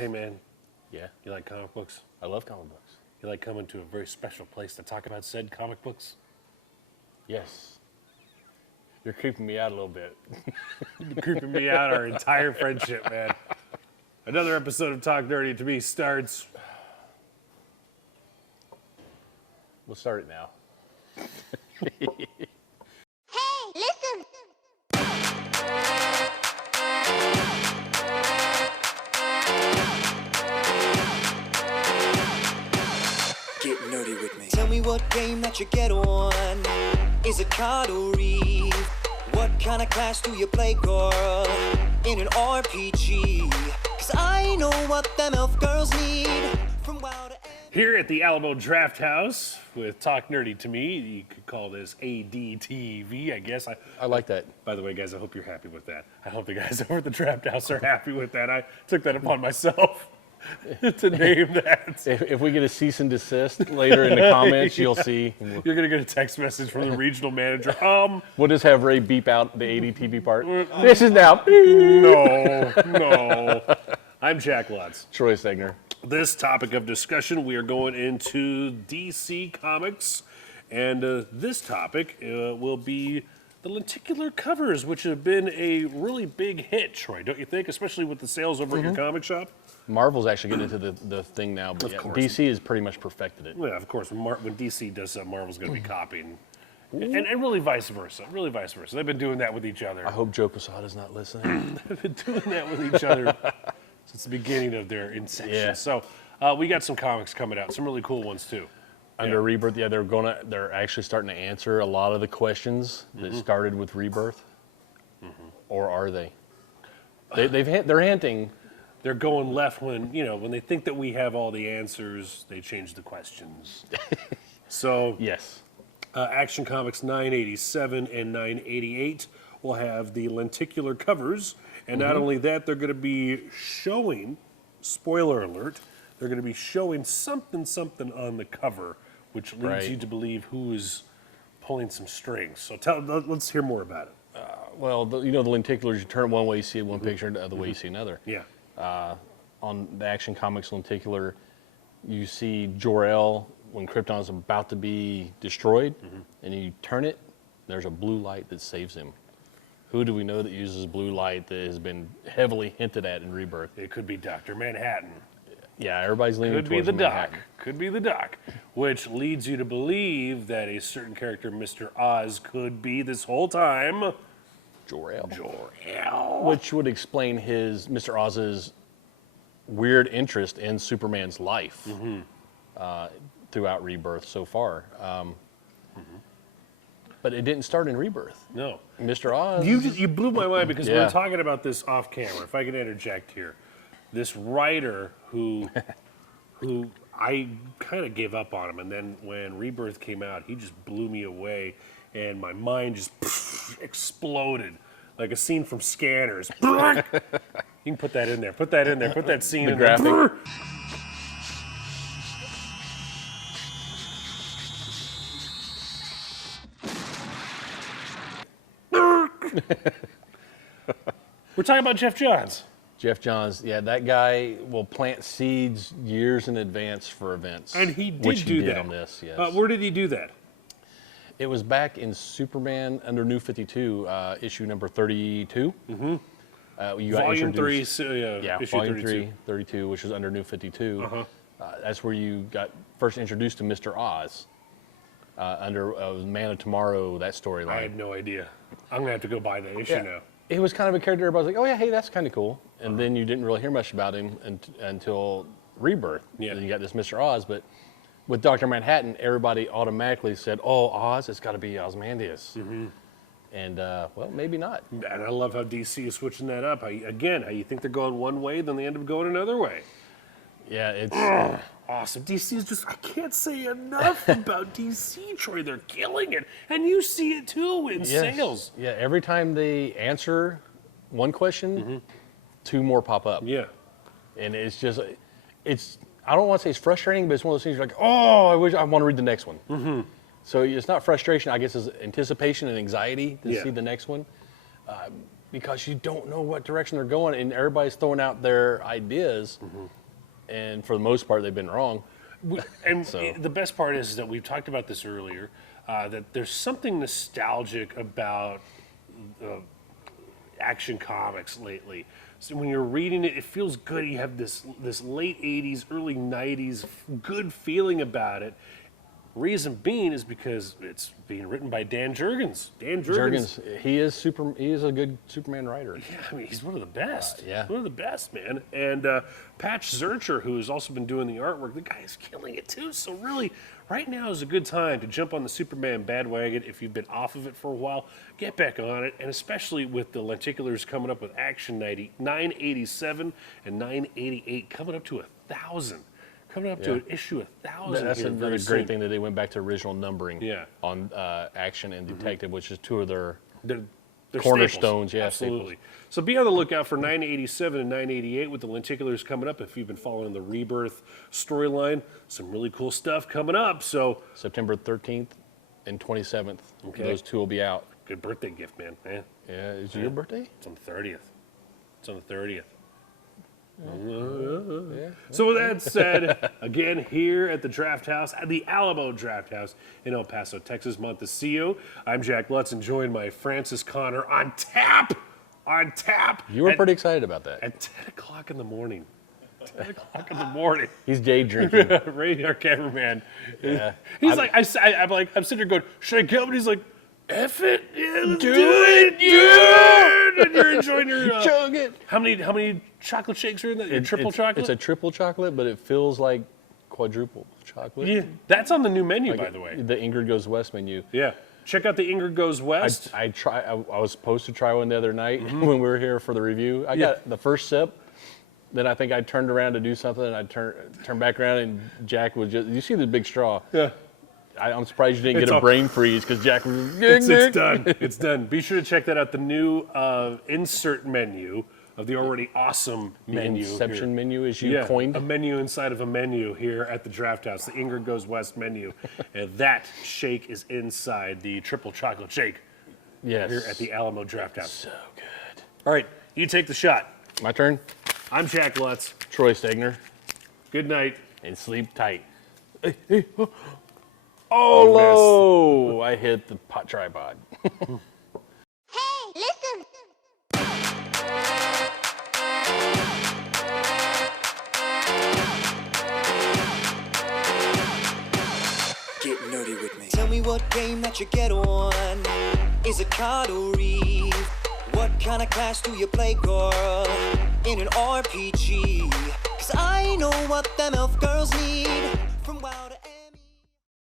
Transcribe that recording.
Hey, man, Yeah, you like comic books? I love comic books. You like coming to a very special place to talk about said comic books? Yes. You're creeping me out a little bit. You're creeping me out our entire friendship, man. Another episode of Talk Nerdy to Me starts. We'll start it now. Hey, listen! Get nerdy with me. Tell me what game that you get on. Is it card or read? What kind of class do you play, girl? In an RPG? Cause I know what them elf girls need. From WoW to Here at the Alamo Drafthouse with Talk Nerdy to Me, you could call this ADTV, I guess. I like that. By the way, guys, I hope you're happy with that. I hope the guys over at the Drafthouse are happy with that. I took that upon myself to name that. If we get a cease and desist later in the comments, you'll see. You're going to get a text message from the regional manager. We'll just have Ray beep out the ADTV part. This is now. No. I'm Jack Lutz. Troy Stegner. This topic of discussion, we are going into DC Comics, and this topic will be the lenticular covers, which have been a really big hit, Troy, don't you think? Especially with the sales over at your comic shop. Marvel's actually getting into the thing now, but Of course. DC has pretty much perfected it. Yeah, of course. When DC does something, Marvel's going to be copying. And really vice versa. Really vice versa. They've been doing that with each other. I hope Joe Posada's not listening. They've been doing that with each other since the beginning of their inception. Yeah. So we got some comics coming out, some really cool ones too. Under Rebirth, yeah, they're actually starting to answer a lot of the questions that started with Rebirth. Or are they? They're hinting. They're going left when they think that we have all the answers, they change the questions. So Yes. Action Comics 987 and 988 will have the lenticular covers. And not only that, they're going to be showing, spoiler alert, they're going to be showing something on the cover, which leads you to believe who is pulling some strings. So let's hear more about it. Well, the lenticulars, you turn it one way, you see one picture, and the other way you see another. Yeah. On the Action Comics lenticular, you see Jor-El when Krypton is about to be destroyed, and you turn it, there's a blue light that saves him. Who do we know that uses blue light that has been heavily hinted at in Rebirth? It could be Dr. Manhattan. Yeah, everybody's leaning Could be towards the Manhattan. Doc. Could be the Doc. Which leads you to believe that a certain character, Mr. Oz, could be this whole time Jor-El. Jor-El. Which would explain Mr. Oz's weird interest in Superman's life throughout Rebirth so far. But it didn't start in Rebirth. No. Mr. Oz. You blew my mind because we Yeah. were talking about this off camera. If I can interject here, this writer who I kind of gave up on him, and then when Rebirth came out, he just blew me away, and my mind just exploded like a scene from Scanners. You can put that in there. Put that in there. Put that scene The in graphic. there. We're talking about Jeff Johns. Jeff Johns, yeah, that guy will plant seeds years in advance for events. And he did which do he did that. on this, yes. Where did he do that? It was back in Superman under New 52, issue number 32. You got Volume 3, introduced- issue Volume 32. 3, 32, which was under New 52. That's where you got first introduced to Mr. Oz under Man of Tomorrow, that I storyline. had no idea. I'm going to have to go buy that issue Yeah. now. He was kind of a character everybody was like, oh yeah, hey, that's kind of cool. And then you didn't really hear much about him until Rebirth. Yeah. Then you got this Mr. Oz, but with Dr. Manhattan, everybody automatically said, oh, Oz, it's got to be Ozymandias. And, well, maybe not. And I love how DC is switching that up. How you think they're going one way, then they end up going another way. Yeah, it's... Awesome. DC is just, I can't say enough about DC, Troy. They're killing it. And you see it too in Yes. sales. Yeah, every time they answer one question, two more pop up. Yeah. And it's just, I don't want to say it's frustrating, but it's one of those things you're like, oh, I want to read the next one. So it's not frustration, I guess it's anticipation and anxiety to Yeah. see the next one. because you don't know what direction they're going, and everybody's throwing out their ideas, and for the most part, they've been wrong. And So- the best part is that we've talked about this earlier, that there's something nostalgic about Action Comics lately. So when you're reading it, it feels good. You have this late 80s, early 90s good feeling about it. Reason being is because it's being written by Dan Jurgens. Dan Jurgens. He is a good Superman writer. Yeah, I mean, he's one of the best. yeah. One of the best, man. And Patch Zurcher, who has also been doing the artwork, the guy is killing it too. So really, right now is a good time to jump on the Superman bandwagon. If you've been off of it for a while, get back on it. And especially with the lenticulars coming up with Action 987 and 988, coming up to 1,000. Coming up to an issue 1,000. That's here another very great soon. thing that they went back to original numbering Yeah. on Action and Detective, which is two of their They're cornerstones, staples. yeah, Absolutely. So be on the lookout for 987 and 988 with the lenticulars coming up. If you've been following the Rebirth storyline, some really cool stuff coming up. So September 13th and 27th. Okay. Those two will be out. good birthday gift, man. Yeah. Yeah, is it your birthday? It's on the 30th. It's on the 30th. Yeah. So with that said, again here at the Draft House, at the Alamo Drafthouse in El Paso, Texas, Montecillo, I'm Jack Lutz, and joined by Francis Connor on tap. You were pretty excited about that. At 10 o'clock in the morning. 10 o'clock in the morning. He's day drinking. Ray, our cameraman. Yeah. He's like, I'm sitting there going, should I come? And he's like, F it, yeah, let's do it, dude. And you're enjoying your. Chug it. How many chocolate shakes are in that? Your triple chocolate? It's a triple chocolate, but it feels like quadruple chocolate. Yeah, that's on the new menu, by the way. The Ingrid Goes West menu. Yeah, check out the Ingrid Goes West. I was supposed to try one the other night when we were here for the review. I got the first sip, then I think I turned around to do something, and I turned back around, and Jack was just. You see the big straw? Yeah. I'm surprised you didn't It's get a all- brain freeze because Jack was. It's done. It's done. Be sure to check that out. The new insert menu of the already awesome menu. Inception here. menu, as you coined. A menu inside of a menu here at the Draft House, the Ingrid Goes West menu. And that shake is inside the triple chocolate shake Yes. here at the Alamo Draft House. So good. All right, you take the shot. My turn. I'm Jack Lutz. Troy Stegner. Good night. And sleep tight. Oh, Oh, I hit the tripod. Hey, listen. Get nerdy with me. Tell me what game that you get on. Is it card or read? What kind of class do you play, girl? In an RPG? 'Cause I know what them elf girls need. From wild